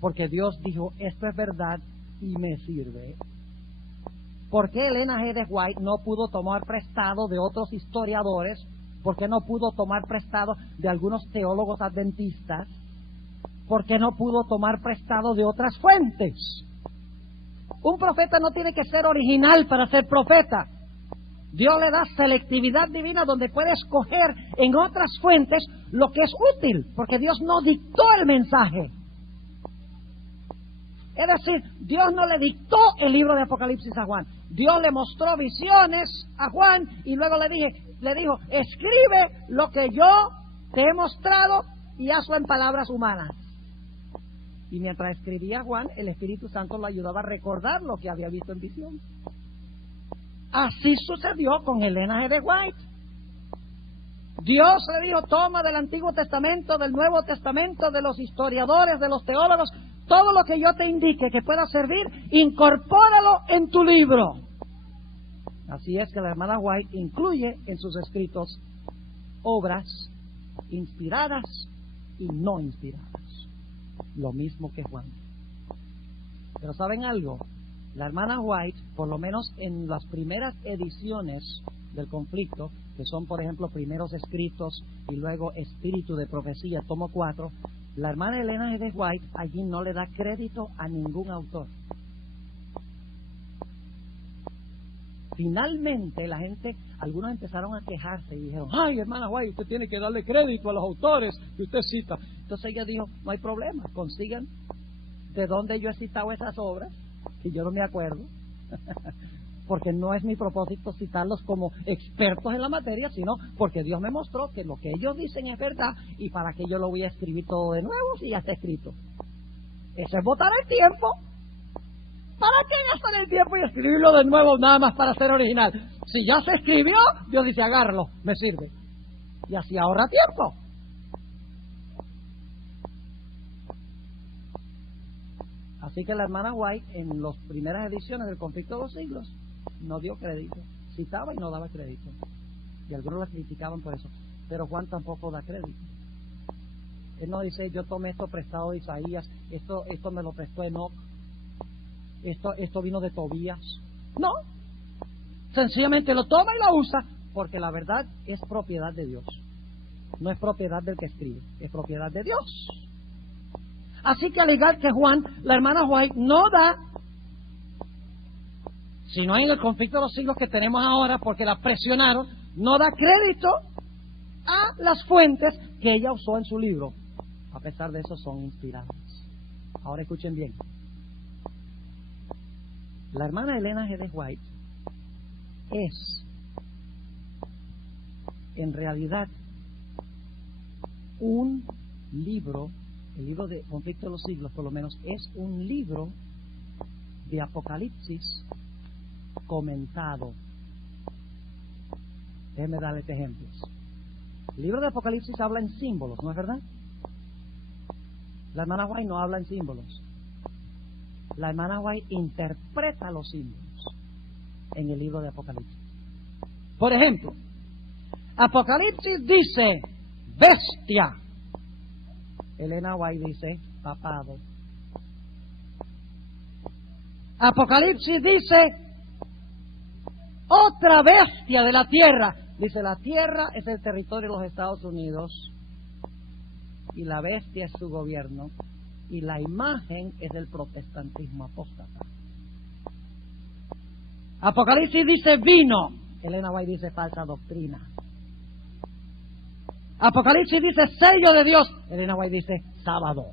porque Dios dijo: esto es verdad y me sirve, ¿por qué Elena G. de White no pudo tomar prestado de otros historiadores? ¿Por qué no pudo tomar prestado de algunos teólogos adventistas? ¿Por qué no pudo tomar prestado de otras fuentes? Un profeta no tiene que ser original para ser profeta. Dios le da selectividad divina donde puede escoger en otras fuentes lo que es útil, porque Dios no dictó el mensaje. Es decir, Dios no le dictó el libro de Apocalipsis a Juan. Dios le mostró visiones a Juan y luego le dijo: escribe lo que yo te he mostrado y hazlo en palabras humanas. Y mientras escribía Juan, el Espíritu Santo lo ayudaba a recordar lo que había visto en visión. Así sucedió con Elena G. de White. Dios le dijo: toma del Antiguo Testamento, del Nuevo Testamento, de los historiadores, de los teólogos, todo lo que yo te indique que pueda servir, incorpóralo en tu libro. Así es que la hermana White incluye en sus escritos obras inspiradas y no inspiradas. Lo mismo que Juan. Pero ¿saben algo? La hermana White, por lo menos en las primeras ediciones del conflicto, que son por ejemplo Primeros Escritos y luego Espíritu de Profecía, tomo 4, la hermana Elena G. de White allí no le da crédito a ningún autor. Finalmente la gente, algunos empezaron a quejarse y dijeron: ay, hermana White, usted tiene que darle crédito a los autores que usted cita. Entonces ella dijo: no hay problema, consigan de dónde yo he citado esas obras, que yo no me acuerdo, porque no es mi propósito citarlos como expertos en la materia, sino porque Dios me mostró que lo que ellos dicen es verdad, y para que yo lo voy a escribir todo de nuevo si ya está escrito. Eso es botar el tiempo. ¿Para qué gastar el tiempo y escribirlo de nuevo nada más para ser original? Si ya se escribió, Dios dice, agárralo, me sirve. Y así ahorra tiempo. Así que la hermana White, en las primeras ediciones del Conflicto de los Siglos, no dio crédito. Citaba y no daba crédito. Y algunos la criticaban por eso. Pero Juan tampoco da crédito. Él no dice, yo tomé esto prestado de Isaías, esto me lo prestó Enoc, esto vino de Tobías. No. Sencillamente lo toma y lo usa, porque la verdad es propiedad de Dios. No es propiedad del que escribe, es propiedad de Dios. Así que al igual que Juan, la hermana White no da, si no en el Conflicto de los Siglos que tenemos ahora, porque la presionaron, no da crédito a las fuentes que ella usó en su libro. A pesar de eso, son inspiradas. Ahora escuchen bien. La hermana Elena G. de White es, en realidad, un libro, el libro de Conflicto de los Siglos, por lo menos, es un libro de Apocalipsis comentado. Déjenme darles ejemplos. El libro de Apocalipsis habla en símbolos, ¿no es verdad? La hermana White no habla en símbolos. La hermana White interpreta los símbolos en el libro de Apocalipsis. Por ejemplo, Apocalipsis dice bestia. Elena White dice papado. Apocalipsis dice otra bestia de la tierra. Dice, la tierra es el territorio de los Estados Unidos y la bestia es su gobierno y la imagen es el protestantismo apóstata. Apocalipsis dice vino. Elena White dice falsa doctrina. Apocalipsis dice sello de Dios. Elena White dice sábado.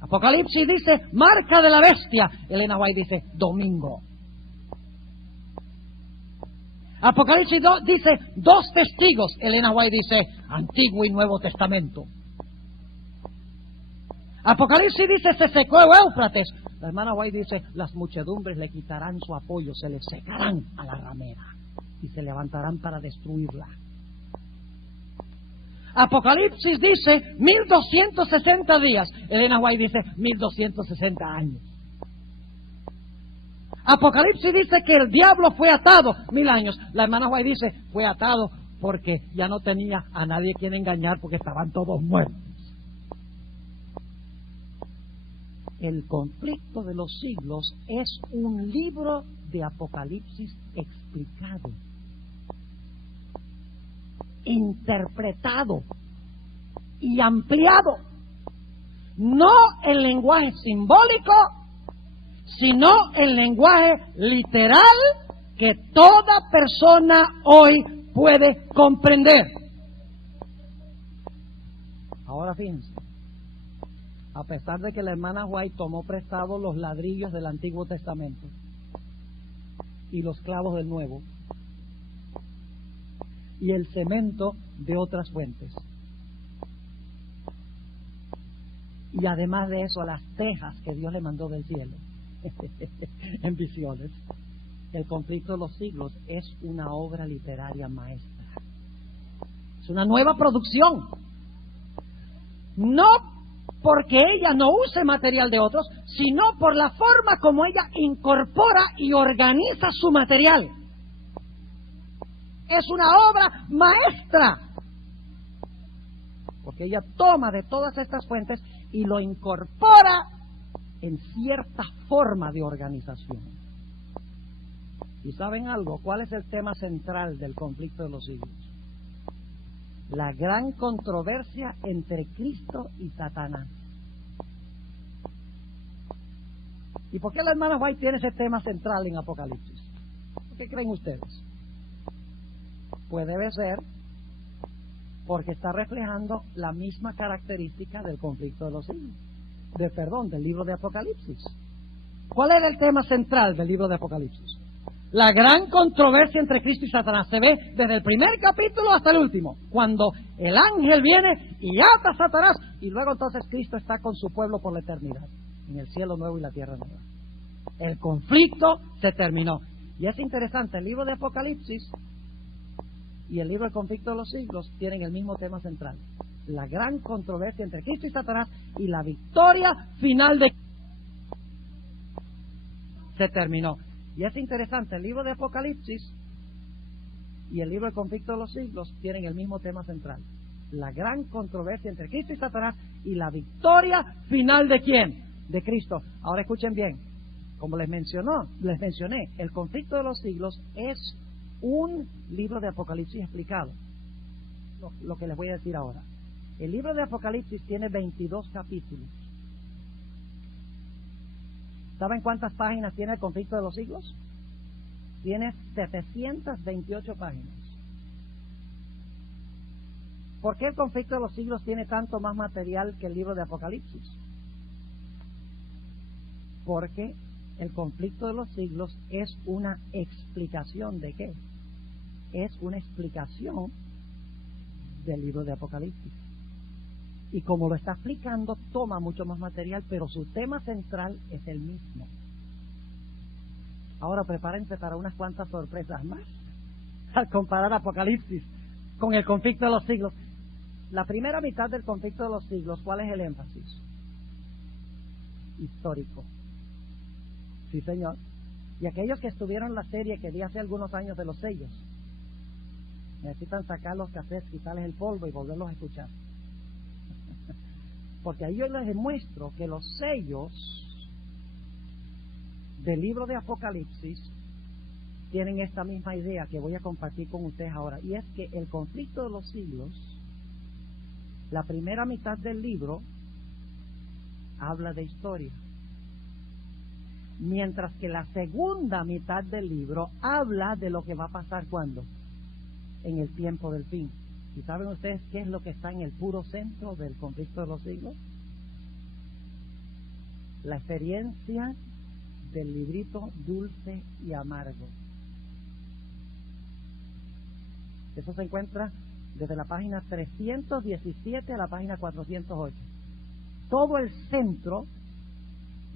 Apocalipsis dice marca de la bestia. Elena White dice domingo. Apocalipsis dice dos testigos. Elena White dice Antiguo y Nuevo Testamento. Apocalipsis dice se secó Éufrates. La hermana White dice las muchedumbres le quitarán su apoyo, se le secarán a la ramera y se levantarán para destruirla. Apocalipsis dice 1260 días. Elena White dice 1260 años. Apocalipsis dice que el diablo fue atado 1000 años. La hermana White dice fue atado porque ya no tenía a nadie quien engañar porque estaban todos muertos. El Conflicto de los Siglos es un libro de Apocalipsis explicado, interpretado y ampliado, no en lenguaje simbólico, sino en lenguaje literal que toda persona hoy puede comprender. Ahora fíjense, a pesar de que la hermana White tomó prestados los ladrillos del Antiguo Testamento y los clavos del Nuevo y el cemento de otras fuentes, y además de eso las tejas que Dios le mandó del cielo en visiones, el Conflicto de los Siglos es una obra literaria maestra, es una nueva producción, no porque ella no use material de otros, sino por la forma como ella incorpora y organiza su material. Es una obra maestra, porque ella toma de todas estas fuentes y lo incorpora en cierta forma de organización. ¿Y saben algo? ¿Cuál es el tema central del Conflicto de los Siglos? La gran controversia entre Cristo y Satanás. ¿Y por qué la hermana White tiene ese tema central en Apocalipsis? ¿Por qué creen ustedes? Pues debe ser porque está reflejando la misma característica del Conflicto de los Siglos. Del libro de Apocalipsis. ¿Cuál era el tema central del libro de Apocalipsis? La gran controversia entre Cristo y Satanás. Se ve desde el primer capítulo hasta el último, cuando el ángel viene y ata a Satanás, y luego entonces Cristo está con su pueblo por la eternidad. en el cielo nuevo y la tierra nueva. El conflicto se terminó. Y es interesante, el libro de Apocalipsis y el libro del conflicto de los siglos tienen el mismo tema central: la gran controversia entre Cristo y Satanás y la victoria final de se terminó. Y es interesante, el libro de Apocalipsis y el libro del conflicto de los siglos tienen el mismo tema central: la gran controversia entre Cristo y Satanás y la victoria final de ¿quién? De Cristo. Ahora escuchen bien, como les mencioné, el conflicto de los siglos es un libro de Apocalipsis explicado. Lo que les voy a decir ahora. El libro de Apocalipsis tiene 22 capítulos. ¿Saben cuántas páginas tiene el conflicto de los siglos? Tiene 728 páginas. ¿Por qué el conflicto de los siglos tiene tanto más material que el libro de Apocalipsis? Porque el conflicto de los siglos es una explicación ¿de qué? Es una explicación del libro de Apocalipsis. Y como lo está explicando, toma mucho más material, pero su tema central es el mismo. Ahora prepárense para unas cuantas sorpresas más al comparar Apocalipsis con el conflicto de los siglos. La primera mitad del conflicto de los siglos, ¿cuál es el énfasis? Histórico. Sí, señor. Y aquellos que estuvieron en la serie que di hace algunos años de los sellos, necesitan sacar los cassettes, quitarles el polvo y volverlos a escuchar. Porque ahí yo les demuestro que los sellos del libro de Apocalipsis tienen esta misma idea que voy a compartir con ustedes ahora. Y es que el conflicto de los siglos, la primera mitad del libro, habla de historia. Mientras que la segunda mitad del libro habla de lo que va a pasar ¿cuándo? En el tiempo del fin. ¿Y saben ustedes qué es lo que está en el puro centro del conflicto de los siglos? La experiencia del librito dulce y amargo. Eso se encuentra desde la página 317 a la página 408. Todo el centro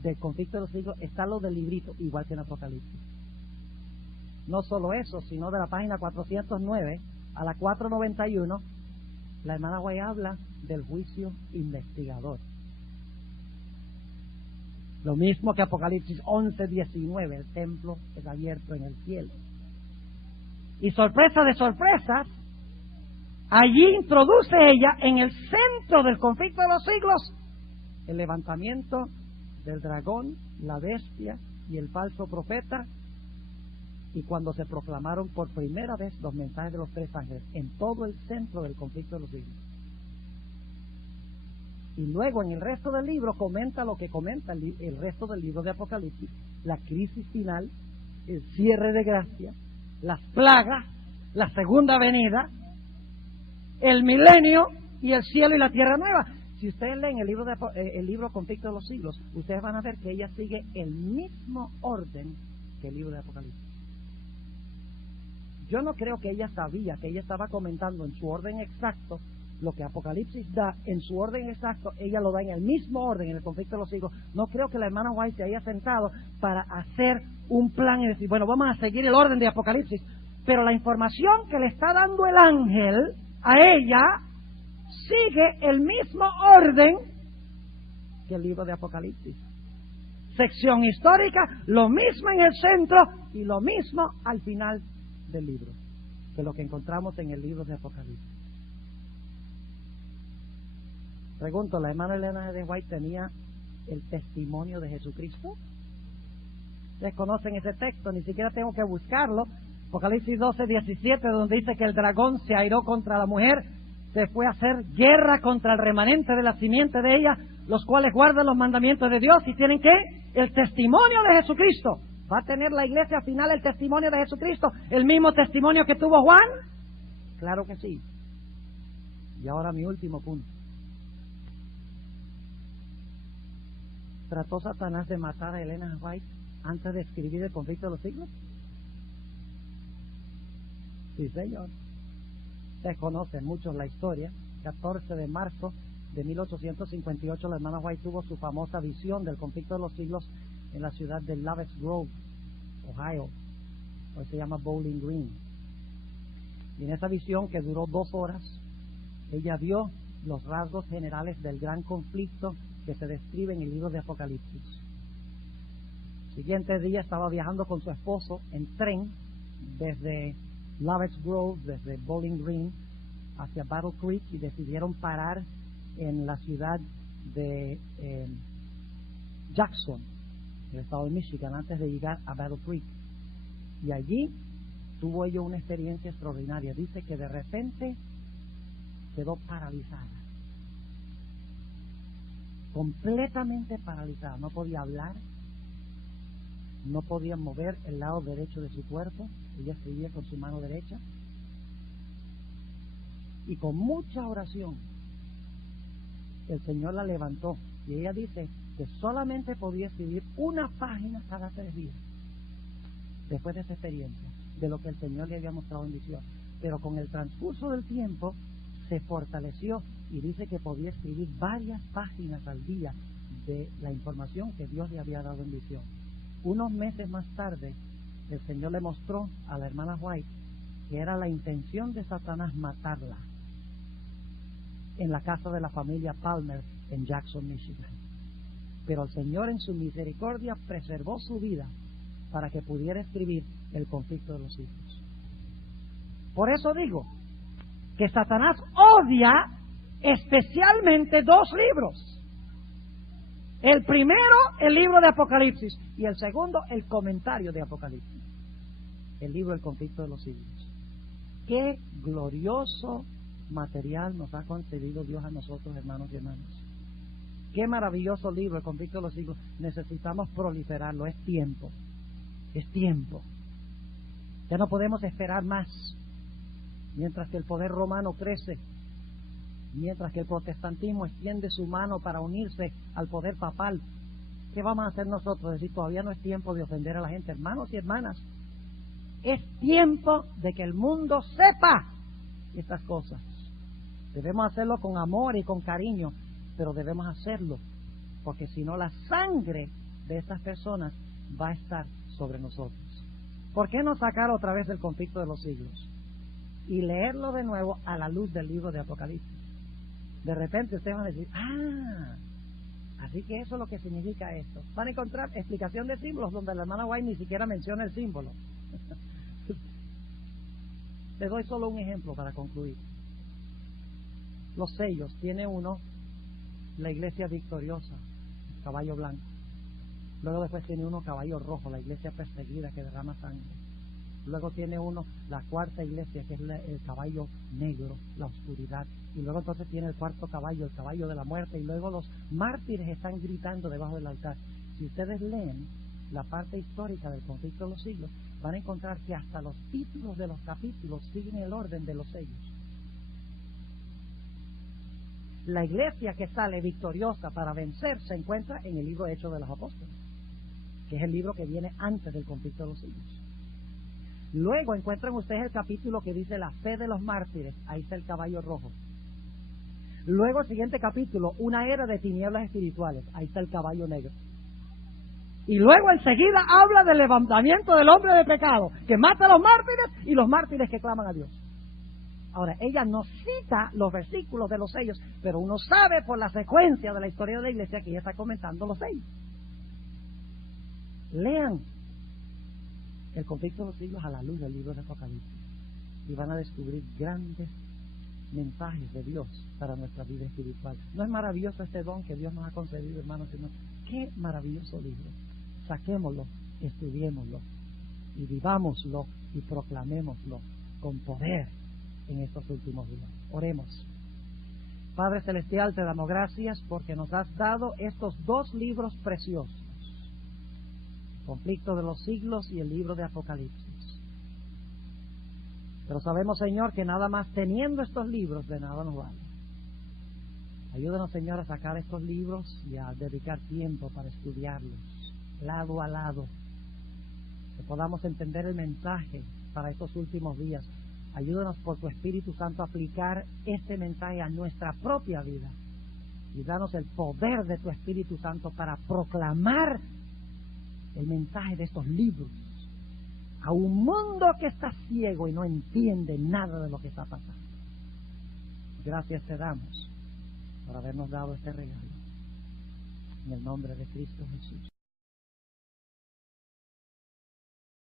del conflicto de los siglos está lo del librito, igual que en Apocalipsis. No solo eso, sino de la página 409 a la 491, la hermana White habla del juicio investigador. Lo mismo que Apocalipsis 11:19, el templo es abierto en el cielo. Y sorpresa de sorpresas, allí introduce ella en el centro del conflicto de los siglos el levantamiento del dragón, la bestia y el falso profeta, y cuando se proclamaron por primera vez los mensajes de los tres ángeles en todo el centro del conflicto de los siglos. Y luego en el resto del libro comenta lo que comenta el resto del libro de Apocalipsis: la crisis final, el cierre de gracia, las plagas, la segunda venida, el milenio y el cielo y la tierra nueva. Si ustedes leen el libro Conflicto de los Siglos, ustedes van a ver que ella sigue el mismo orden que el libro de Apocalipsis. Yo no creo que ella sabía que ella estaba comentando en su orden exacto lo que Apocalipsis da en su orden exacto, ella lo da en el mismo orden en el conflicto de los siglos. No creo que la hermana White se haya sentado para hacer un plan y decir, bueno, vamos a seguir el orden de Apocalipsis. Pero la información que le está dando el ángel a ella sigue el mismo orden que el libro de Apocalipsis. Sección histórica, lo mismo en el centro y lo mismo al final del libro que lo que encontramos en el libro de Apocalipsis. Pregunto, ¿la hermana Elena de White tenía el testimonio de Jesucristo? Ustedes conocen ese texto, ni siquiera tengo que buscarlo. Apocalipsis 12:17, donde dice que el dragón se airó contra la mujer, se fue a hacer guerra contra el remanente de la simiente de ella, los cuales guardan los mandamientos de Dios y tienen ¿qué? El testimonio de Jesucristo. ¿Va a tener la iglesia al final el testimonio de Jesucristo? ¿El mismo testimonio que tuvo Juan? Claro que sí. Y ahora mi último punto. ¿Trató Satanás de matar a Elena White antes de escribir el conflicto de los siglos? Sí, señor. Ustedes conocen muchos la historia. 14 de marzo de 1858, la hermana White tuvo su famosa visión del conflicto de los siglos en la ciudad de Lovetts Grove, Ohio. Hoy se llama Bowling Green. Y en esa visión, que duró 2 horas, ella vio los rasgos generales del gran conflicto que se describe en el libro de Apocalipsis. Siguiente día estaba viajando con su esposo en tren desde Lovetts Grove, desde Bowling Green hacia Battle Creek, y decidieron parar en la ciudad de Jackson, en el estado de Michigan, antes de llegar a Battle Creek. Y allí tuvo ella una experiencia extraordinaria. Dice que de repente quedó paralizada, completamente paralizada. No podía hablar, no podía mover el lado derecho de su cuerpo. Ella escribía con su mano derecha, y con mucha oración el Señor la levantó, y ella dice que solamente podía escribir una página cada 3 días después de esa experiencia, de lo que el Señor le había mostrado en visión. Pero con el transcurso del tiempo se fortaleció, y dice que podía escribir varias páginas al día de la información que Dios le había dado en visión. Unos meses más tarde, el Señor le mostró a la hermana White que era la intención de Satanás matarla en la casa de la familia Palmer en Jackson, Michigan. Pero el Señor, en su misericordia, preservó su vida para que pudiera escribir el conflicto de los siglos. Por eso digo que Satanás odia especialmente 2 libros. El primero, el libro de Apocalipsis, y el segundo, el comentario de Apocalipsis, el libro del conflicto de los siglos. Qué glorioso material nos ha concedido Dios a nosotros, hermanos y hermanas. Qué maravilloso libro, el conflicto de los siglos. Necesitamos proliferarlo. Es tiempo, es tiempo. Ya no podemos esperar más. Mientras que el poder romano crece, mientras que el protestantismo extiende su mano para unirse al poder papal, ¿qué vamos a hacer nosotros? Decir, todavía no es tiempo de ofender a la gente. Hermanos y hermanas, es tiempo de que el mundo sepa estas cosas. Debemos hacerlo con amor y con cariño, pero debemos hacerlo, porque si no, la sangre de estas personas va a estar sobre nosotros. ¿Por qué no sacar otra vez el conflicto de los siglos y leerlo de nuevo a la luz del libro de Apocalipsis? De repente ustedes van a decir, así que eso es lo que significa esto. Van a encontrar explicación de símbolos donde la hermana White ni siquiera menciona el símbolo. Les doy solo un ejemplo para concluir. Los sellos, tiene uno, la iglesia victoriosa, caballo blanco. Luego después tiene uno, caballo rojo, la iglesia perseguida que derrama sangre. Luego tiene uno, la 4ª iglesia, que es el caballo negro, la oscuridad. Y luego entonces tiene el 4º caballo, el caballo de la muerte. Y luego los mártires están gritando debajo del altar. Si ustedes leen la parte histórica del conflicto de los siglos, van a encontrar que hasta los títulos de los capítulos siguen el orden de los sellos. La iglesia que sale victoriosa para vencer se encuentra en el libro Hechos de los Apóstoles, que es el libro que viene antes del conflicto de los siglos. Luego encuentran ustedes el capítulo que dice la fe de los mártires, ahí está el caballo rojo. Luego el siguiente capítulo, una era de tinieblas espirituales, ahí está el caballo negro. Y luego enseguida habla del levantamiento del hombre de pecado, que mata a los mártires, y los mártires que claman a Dios. Ahora, ella no cita los versículos de los sellos, pero uno sabe por la secuencia de la historia de la iglesia que ella está comentando los sellos. Lean el conflicto de los siglos a la luz del libro de Apocalipsis y van a descubrir grandes mensajes de Dios para nuestra vida espiritual. ¿No es maravilloso este don que Dios nos ha concedido, hermanos y hermanas? ¡Qué maravilloso libro! Saquémoslo, estudiémoslo y vivámoslo y proclamémoslo con poder en estos últimos días. Oremos. Padre Celestial, te damos gracias porque nos has dado estos 2 libros preciosos, Conflicto de los Siglos y el libro de Apocalipsis. Pero sabemos, Señor, que nada más teniendo estos libros de nada nos vale. Ayúdanos, Señor, a sacar estos libros y a dedicar tiempo para estudiarlos, lado a lado, que podamos entender el mensaje para estos últimos días. Ayúdanos por tu Espíritu Santo a aplicar este mensaje a nuestra propia vida y danos el poder de tu Espíritu Santo para proclamar el mensaje de estos libros a un mundo que está ciego y no entiende nada de lo que está pasando. Gracias te damos por habernos dado este regalo. En el nombre de Cristo Jesús.